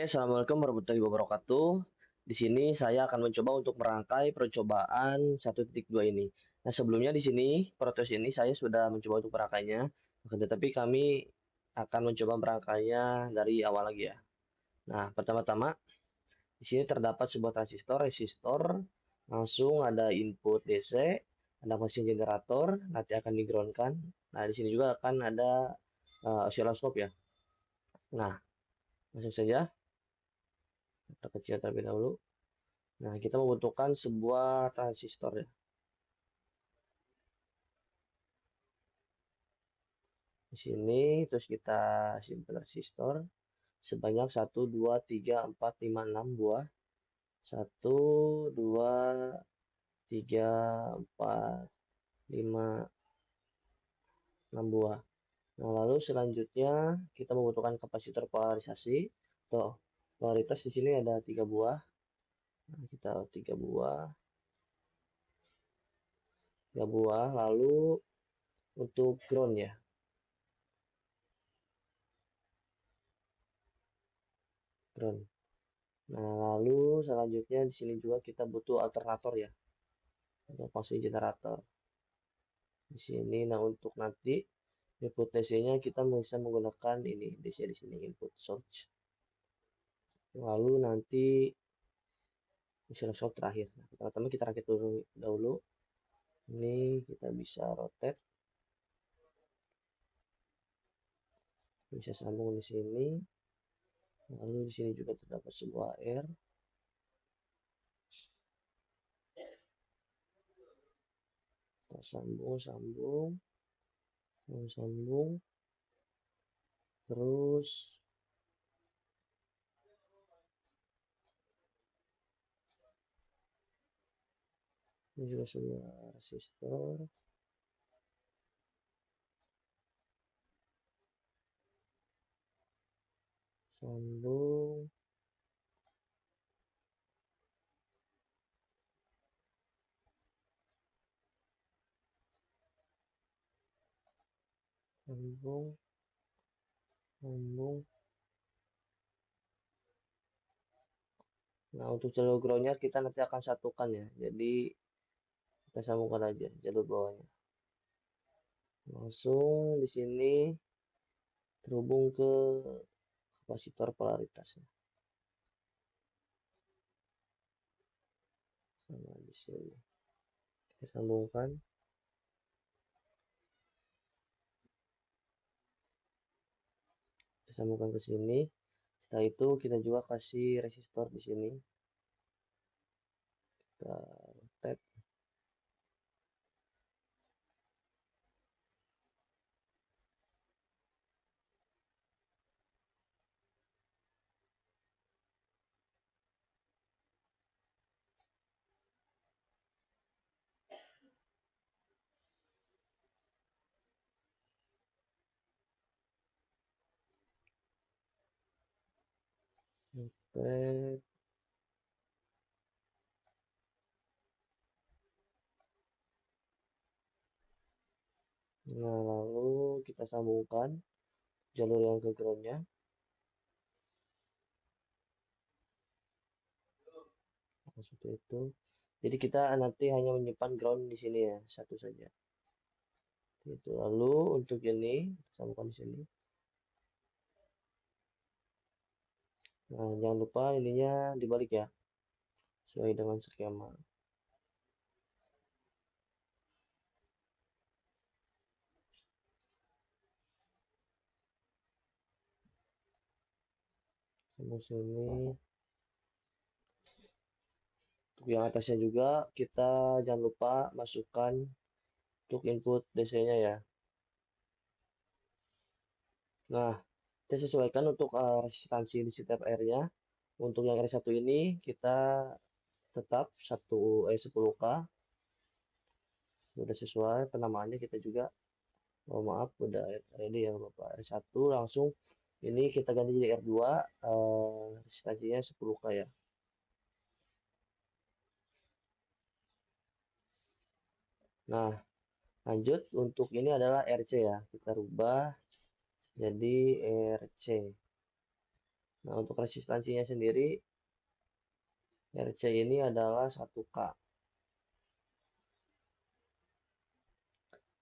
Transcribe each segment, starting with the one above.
Oke, assalamualaikum warahmatullahi wabarakatuh. Di sini saya akan mencoba untuk merangkai percobaan 1.2 ini. Nah, sebelumnya di sini protes ini saya sudah mencoba untuk merangkainya, akan tetapi kami akan mencoba merangkainya dari awal lagi ya. Nah, pertama-tama di sini terdapat sebuah resistor, langsung ada input DC, ada mesin generator, nanti akan di-ground-kan. Nah, di sini juga akan ada osiloskop ya. Nah, langsung saja kita kecil terlebih dahulu. Nah, kita membutuhkan sebuah transistor ya. Di sini terus kita simpan resistor sebanyak 1, 2, 3, 4, 5, 6 buah. 1, 2, 3, 4, 5, 6 buah. Nah, lalu selanjutnya kita membutuhkan kapasitor polarisasi. Tuh, polaritas di sini ada 3 buah. Nah, kita 3 buah, 3 buah. Lalu untuk ground ya, ground. Nah, lalu selanjutnya di sini juga kita butuh alternator ya, untuk fungsi generator. Di sini, nah untuk nanti input DC-nya kita bisa menggunakan ini DC di sini input source. Lalu nanti oscilloscope terakhir. Nah, pertama-tama kita rakit dahulu. Ini kita bisa rotate, bisa sambung di sini. Lalu di sini juga terdapat sebuah R. Kita sambung, terus ini juga sebuah resistor, sambung, sambung, sambung. Nah, untuk jalur groundnya kita nanti akan satukan ya. Jadi kita sambungkan aja jalur bawahnya. Langsung di sini terhubung ke kapasitor polaritasnya. Sama di sini. Kita sambungkan. Kita sambungkan ke sini. Setelah itu kita juga kasih resistor di sini. Kita tap. Tap. Nah, lalu kita sambungkan jalur yang ke groundnya. Nah, seperti itu. Jadi kita nanti hanya menyimpan ground di sini ya, satu saja. Itu lalu untuk ini kita sambungkan di sini. Nah, jangan lupa ininya dibalik ya, sesuai dengan skema. Sambung sini. Untuk yang atasnya juga kita jangan lupa masukkan untuk input DC-nya ya. Nah, kita sesuaikan untuk resistansi di setiap R-nya. Untuk yang R1 ini kita tetap 10K. Sudah sesuai penamaannya kita juga. Oh, maaf, udah ready ya Bapak. R1 langsung ini kita ganti jadi R2, resistansinya 10K ya. Nah, lanjut untuk ini adalah RC ya. Kita rubah jadi RC. Nah, untuk resistansinya sendiri, RC ini adalah 1K.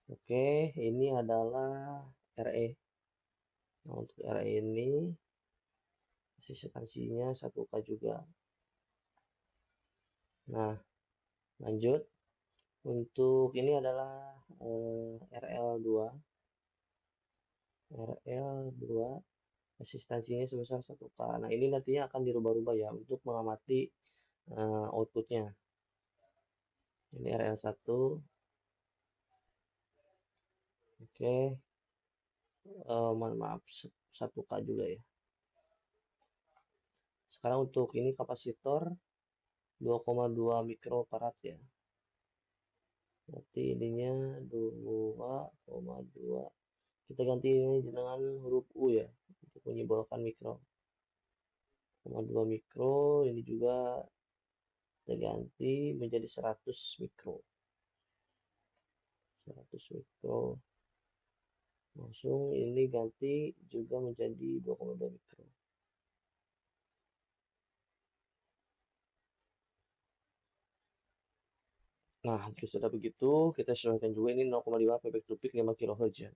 Oke, ini adalah RE. Nah, untuk RE ini resistansinya 1K juga. Nah, lanjut. Untuk ini adalah RL2. RL2 resistansinya sebesar 1K. Nah, ini nantinya akan dirubah-rubah ya untuk mengamati outputnya. Ini RL1. Oke, maaf 1K juga ya. Sekarang untuk ini kapasitor 2,2 mikrofarad ya. Berarti ininya 2,2. Kita ganti ini dengan huruf U ya untuk menyimbolkan mikro. 2 mikro ini juga kita ganti menjadi 100 mikro. 100 mikro. Langsung ini ganti juga menjadi 2,2 mikro. Nah, terus sudah begitu, kita sesuaikan juga ini 0,5 pebek tupik 5 kHz ya.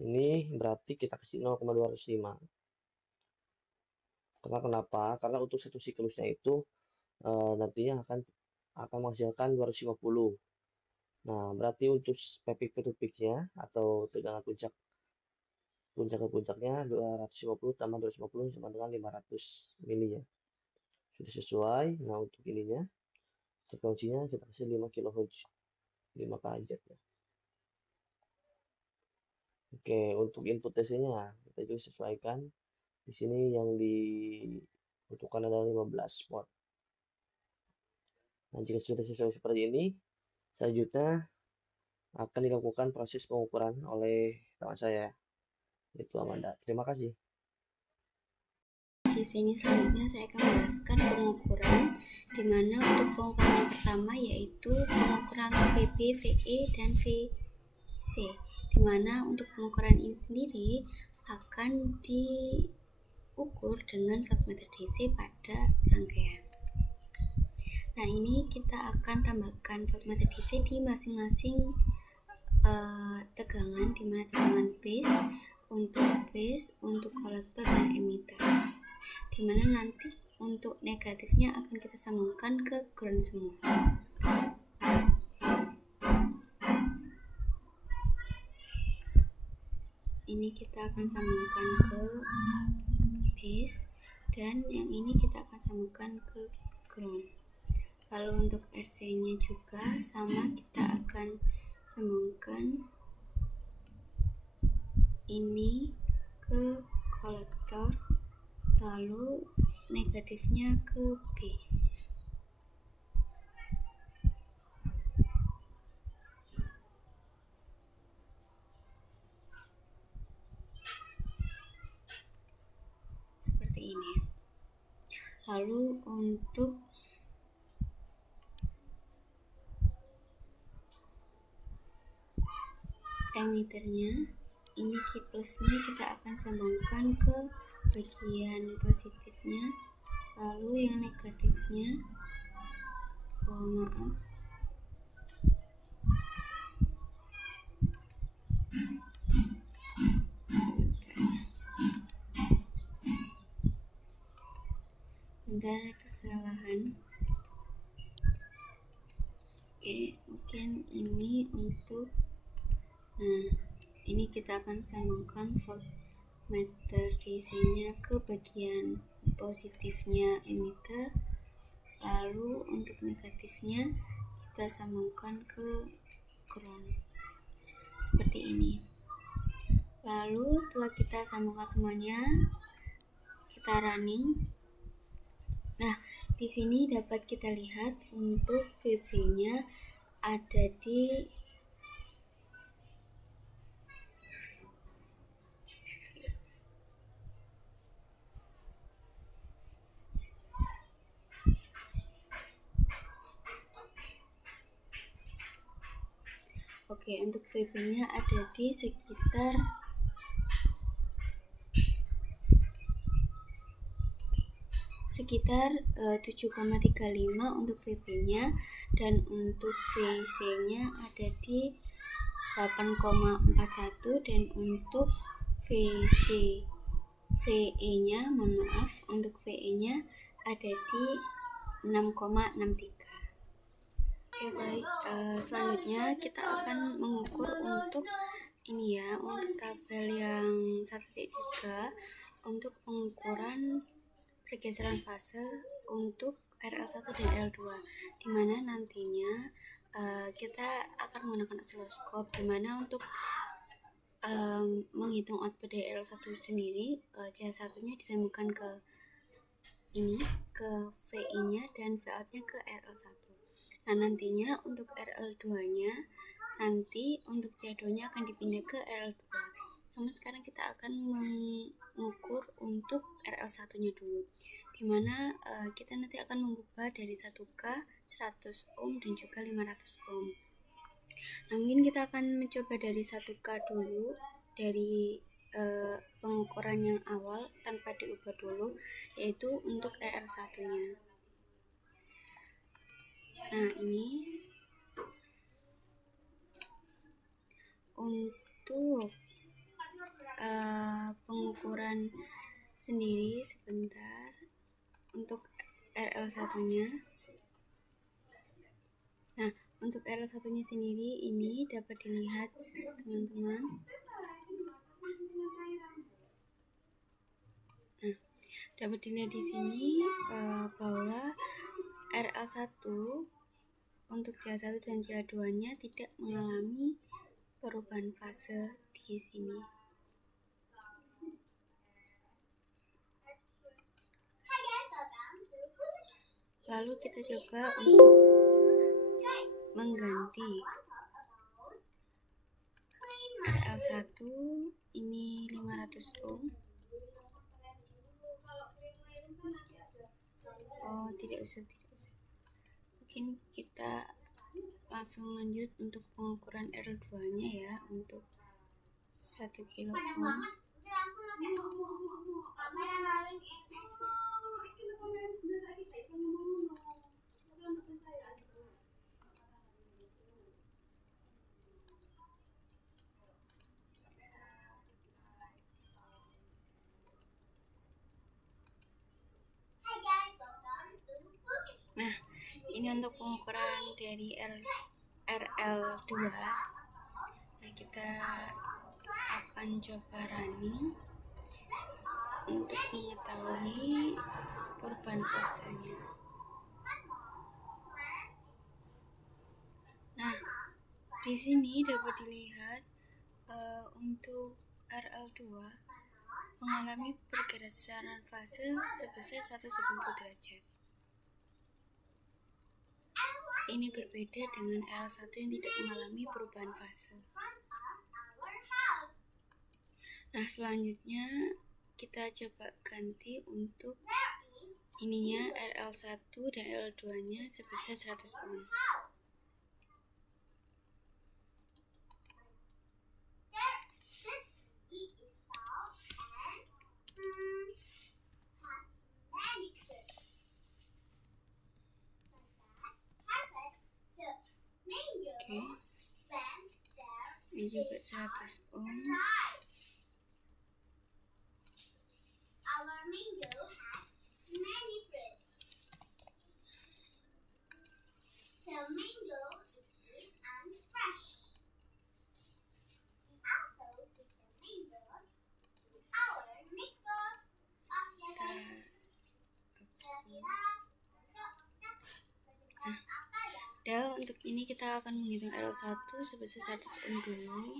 Ini berarti kita kasih 0,205. Karena kenapa? Karena untuk satu siklusnya itu nantinya akan menghasilkan 250. Nah, berarti untuk pepik tupiknya atau tegangan puncak ke puncaknya 250 tambah 250 sama dengan 500 mili ya. Sudah sesuai. Nah, untuk ininya frekuensinya kita kasih 5 kHz. 5 kHz ya. Oke, untuk input DC-nya kita juga sesuaikan. Di sini yang dibutuhkan adalah 15 watt. Nah, jika sudah sesuai seperti ini, selanjutnya akan dilakukan proses pengukuran oleh kawan saya, yaitu Amanda. Terima kasih. Di sini selanjutnya saya akan menjelaskan pengukuran, di mana untuk pengukuran yang pertama yaitu pengukuran VB, VE, dan VC. Di mana untuk pengukuran ini sendiri akan diukur dengan voltmeter DC pada rangkaian. Nah, ini kita akan tambahkan voltmeter DC di masing-masing tegangan, di mana tegangan base, untuk kolektor dan emitter. Dimana nanti untuk negatifnya akan kita sambungkan ke ground semua. Ini kita akan sambungkan ke base, dan yang ini kita akan sambungkan ke ground. Lalu untuk RC nya juga sama, kita akan sambungkan ini ke kolektor, lalu negatifnya ke base. Seperti ini. Lalu untuk emitternya, ini key plusnya kita akan sambungkan ke bagian positifnya, lalu yang negatifnya ada kesalahan. Oke, mungkin ini untuk ini kita akan sambungkan voltmeter DC nya ke bagian positifnya emitter, lalu untuk negatifnya kita sambungkan ke ground seperti ini. Lalu setelah kita sambungkan semuanya, kita running. Nah, di sini dapat kita lihat untuk VB-nya ada di untuk VB-nya ada di sekitar sekitar 7,35 untuk VB-nya, dan untuk VC-nya ada di 8,41, dan untuk VE-nya untuk VE-nya ada di 6,63. Oke, baik. Selanjutnya kita akan mengukur untuk ini ya, untuk tabel yang 1.3 untuk pengukuran pergeseran fase untuk RL1 dan RL2, dimana nantinya kita akan menggunakan oscilloscope, dimana untuk menghitung output dari RL1 sendiri, CH1 nya disambungkan ke VI-nya dan Vout-nya ke RL1. Nah, nantinya untuk RL2-nya, nanti untuk CH2-nya akan dipindah ke RL2. Namun sekarang kita akan mengukur untuk RL1-nya dulu, dimana kita nanti akan mengubah dari 1K, 100 ohm, dan juga 500 ohm. Nah, mungkin kita akan mencoba dari 1K dulu, dari pengukuran yang awal tanpa diubah dulu, yaitu untuk RL1-nya. Nah, ini untuk pengukuran sendiri sebentar untuk RL1-nya. Nah, untuk RL1-nya sendiri ini dapat dilihat teman-teman. Nah, dapat dilihat di sini bahwa RL1 untuk CH1 dan CH2-nya tidak mengalami perubahan fase di sini. Lalu kita coba untuk mengganti RL1 ini 500 ohm. Tidak usah. Mungkin kita langsung lanjut untuk pengukuran RL2-nya ya, untuk 1 kilo ohm. Nah, ini untuk pengukuran dari RL2. Nah, kita akan coba running untuk mengetahui perubahan fasenya. Nah, di sini dapat dilihat untuk RL2 mengalami pergeseran fase sebesar 190 derajat. Ini berbeda dengan RL1 yang tidak mengalami perubahan fase. Nah, selanjutnya kita coba ganti untuk ininya RL1 dan RL2-nya sebesar 100 ohm. Oke. Ini juga 100 ohm. Dan untuk ini kita akan menghitung RL1 sebesar 100 ohm dulu.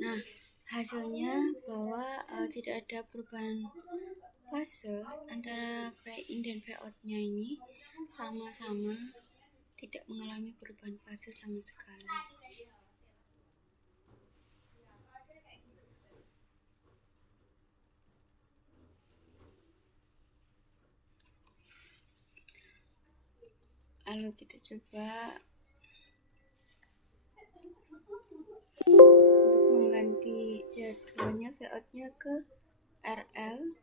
Nah, hasilnya bahwa tidak ada perubahan fase antara V-in dan V-out-nya ini sama-sama tidak mengalami perubahan fase sama sekali. Lalu kita coba Untuk mengganti C2-nya, Vout-nya ke RL.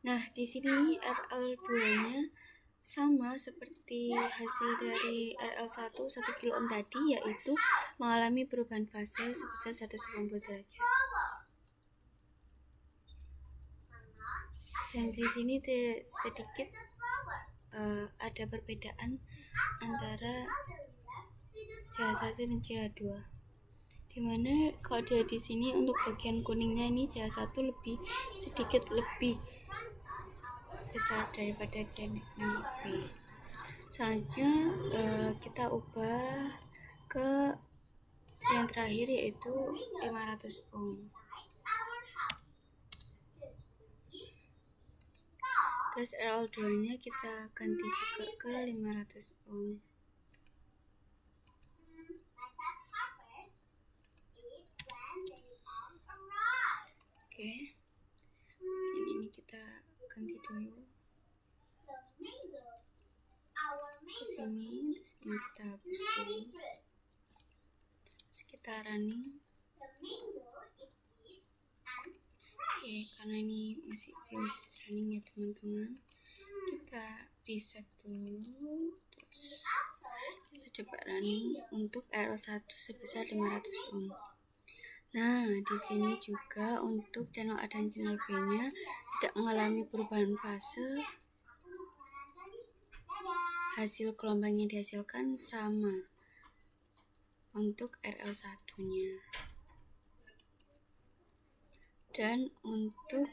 Nah, di sini RL2-nya sama seperti hasil dari RL1 1 kilo ohm tadi, yaitu mengalami perubahan fase sebesar 180 derajat. Dan di sini sedikit ada perbedaan antara CH1 dan CH2. Dimana kalau dia di sini untuk bagian kuningnya ini CH1 sedikit lebih besar daripada CNP. Selanjutnya kita ubah ke yang terakhir, yaitu 500 ohm. Terus RL2 nya kita ganti juga ke 500 ohm. Oke, dan ini kita ganti dulu ke sini, terus ini kita hapus dulu, terus kita running. Oke, karena ini masih belum bisa running ya teman-teman, kita reset dulu, terus kita coba running untuk RL1 sebesar 500 ohm. Nah, di sini juga untuk channel A dan channel B-nya tidak mengalami perubahan fase. Hasil gelombang yang dihasilkan sama untuk RL1-nya. Dan untuk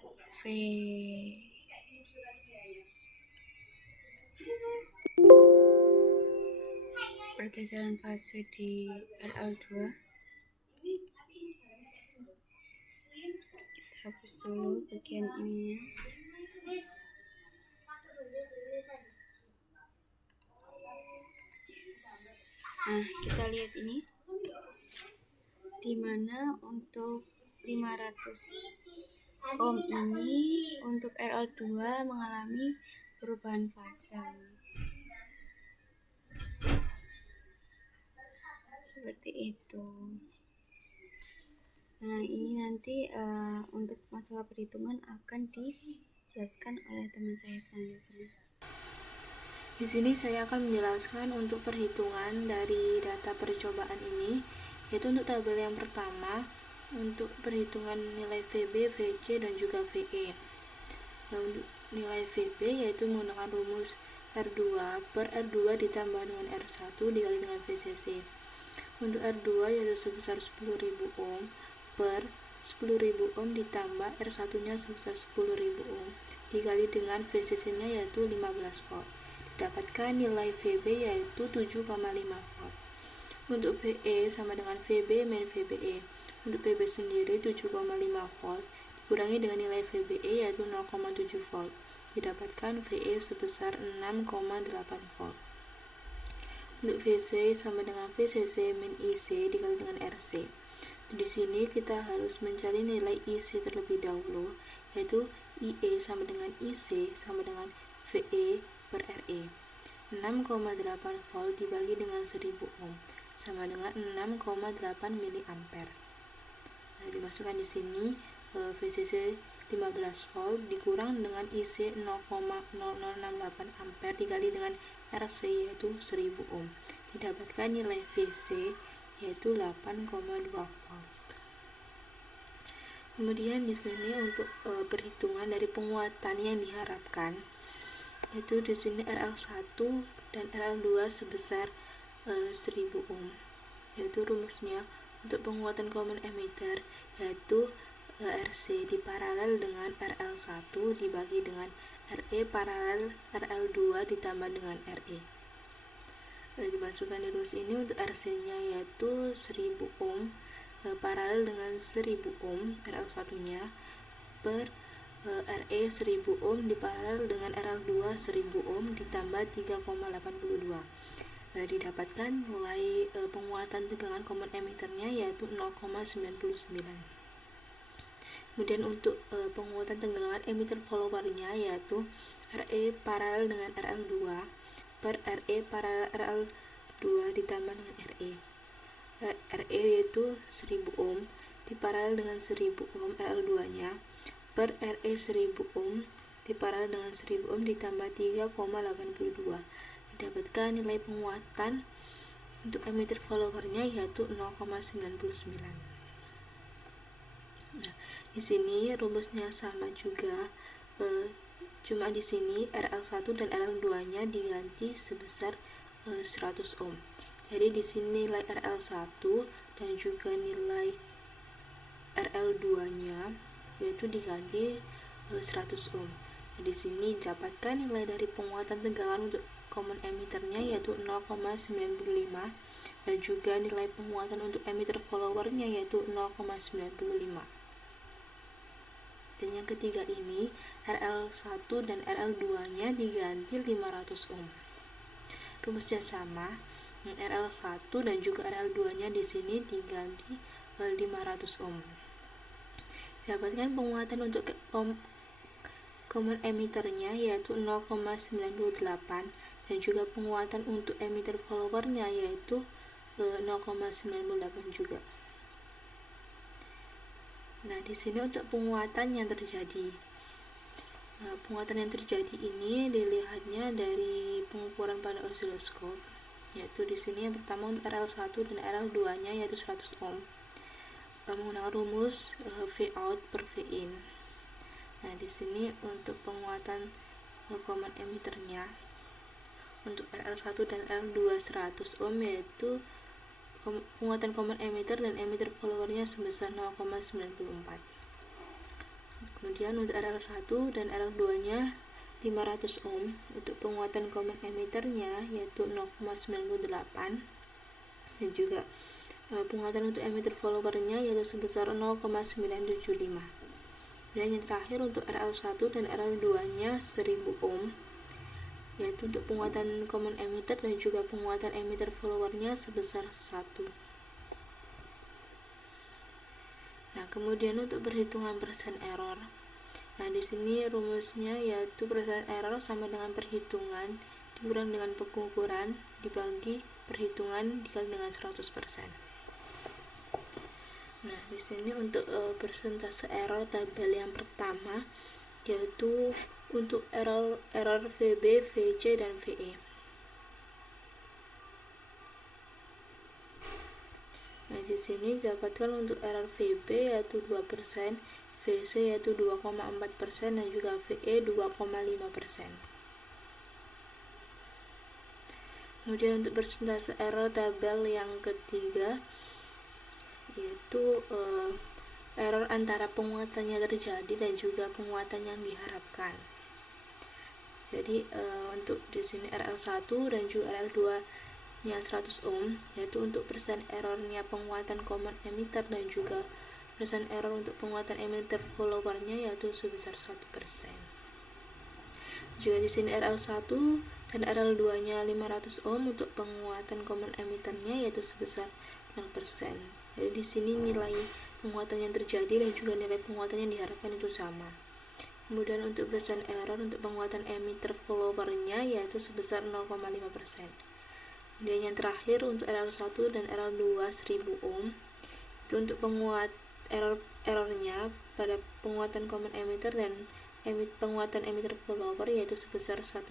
pergeseran fase di RL2, kita hapus dulu bagian ininya. Nah, kita lihat ini, dimana untuk 500 ohm ini untuk RL2 mengalami perubahan fase seperti itu. Nah, ini nanti untuk masalah perhitungan akan dijelaskan oleh teman saya selanjutnya. Di sini saya akan menjelaskan untuk perhitungan dari data percobaan ini, yaitu untuk tabel yang pertama untuk perhitungan nilai VB, VC, dan juga VE. Nah, untuk nilai VB yaitu menggunakan rumus R2 per R2 ditambah dengan R1 dikali dengan VCC. Untuk R2 yaitu sebesar 10.000 ohm per 10.000 ohm ditambah R1-nya sebesar 10.000 ohm dikali dengan VCC-nya yaitu 15 volt. Dapatkan nilai VB yaitu 7,5 volt. Untuk VE sama dengan VB min VBE. Untuk VB sendiri 7,5 volt dikurangi dengan nilai VBE yaitu 0,7 volt. Didapatkan VE sebesar 6,8 volt. Untuk VC sama dengan VCC min IC dikali dengan RC. Di sini kita harus mencari nilai IC terlebih dahulu, yaitu IE sama dengan IC sama dengan VE per RE. 6,8 volt dibagi dengan 1000 ohm sama dengan 6,8 miliampere. Nah, dimasukkan di sini VCC 15 volt dikurang dengan IC 0,0068 ampere dikali dengan RC yaitu 1000 ohm. Didapatkan nilai VC yaitu 8,2 volt. Kemudian di sini untuk perhitungan dari penguatan yang diharapkan, yaitu di sini RL1 dan RL2 sebesar 1000 ohm. Yaitu rumusnya untuk penguatan common emitter yaitu RC diparalel dengan RL1 dibagi dengan RE paralel RL2 ditambah dengan RE. Dimasukkan di rumus ini untuk RC-nya yaitu 1000 ohm paralel dengan 1000 ohm RL1-nya per RE 1000 ohm diparalel dengan RL2 1000 ohm ditambah 3,82. didapatkan nilai penguatan tegangan common emitternya yaitu 0,99. Kemudian untuk penguatan tegangan emitter followernya yaitu RE paralel dengan RL2 per RE paralel RL2 ditambah dengan RE. RE yaitu 1000 ohm diparalel dengan 1000 ohm RL2 nya per RE 1000 ohm diparalel dengan 1000 ohm ditambah 3,82. Didapatkan nilai penguatan untuk emitter followernya yaitu 0,99. Nah, di sini rumusnya sama juga, cuma di sini RL1 dan RL2-nya diganti sebesar 100 ohm. Jadi di sini nilai RL1 dan juga nilai RL2-nya yaitu diganti 100 ohm. Nah, di sini dapatkan nilai dari penguatan tegangan untuk common emitternya yaitu 0,95 dan juga nilai penguatan untuk emitter followernya yaitu 0,95. Dan yang ketiga ini RL1 dan RL2-nya diganti 500 ohm. Rumusnya sama, RL1 dan juga RL2-nya di sini diganti 500 ohm. Dapatkan penguatan untuk common emitternya yaitu 0,98 dan juga penguatan untuk emitter followernya yaitu 0,98 juga. Nah, di sini untuk penguatan yang terjadi. Penguatan yang terjadi ini dilihatnya dari pengukuran pada osiloskop, yaitu di sini yang pertama untuk RL1 dan RL2-nya yaitu 100 ohm. Menggunakan rumus V out per V in. Nah, di sini untuk penguatan common emitternya untuk RL1 dan RL2 100 ohm yaitu penguatan common emitter dan emitter followernya sebesar 0,94. Kemudian untuk RL1 dan RL2-nya 500 ohm untuk penguatan common emitternya yaitu 0,98 dan juga penguatan untuk emitter followernya yaitu sebesar 0,975. Dan yang terakhir untuk RL1 dan RL2-nya 1000 ohm yaitu untuk penguatan common emitter dan juga penguatan emitter followernya sebesar 1. Nah, kemudian untuk perhitungan persen error. Nah, di sini rumusnya yaitu persen error sama dengan perhitungan dikurang dengan pengukuran dibagi perhitungan dikali dengan 100%. Nah, di sini untuk persentase error tabel yang pertama yaitu untuk error VB, VC dan VE. Nah, di sini didapatkan untuk error VB yaitu 2%, VC yaitu 2,4% dan juga VE 2,5%. Kemudian untuk persentase error tabel yang ketiga yaitu error antara penguatannya terjadi dan juga penguatan yang diharapkan. Jadi untuk di sini RL1 dan juga RL2-nya 100 ohm yaitu untuk persen errornya penguatan common emitter dan juga persen error untuk penguatan emitter followernya yaitu sebesar 1%. Juga di sini RL1 dan RL2-nya 500 ohm untuk penguatan common emitternya yaitu sebesar 0%. Jadi di sini nilai penguatan yang terjadi dan juga nilai penguatan yang diharapkan itu sama. Kemudian untuk persen error untuk penguatan emitter followernya yaitu sebesar 0,5%. Kemudian yang terakhir untuk RL1 dan RL2 1000 ohm itu untuk penguat errornya pada penguatan common emitter dan penguatan emitter follower yaitu sebesar 1%.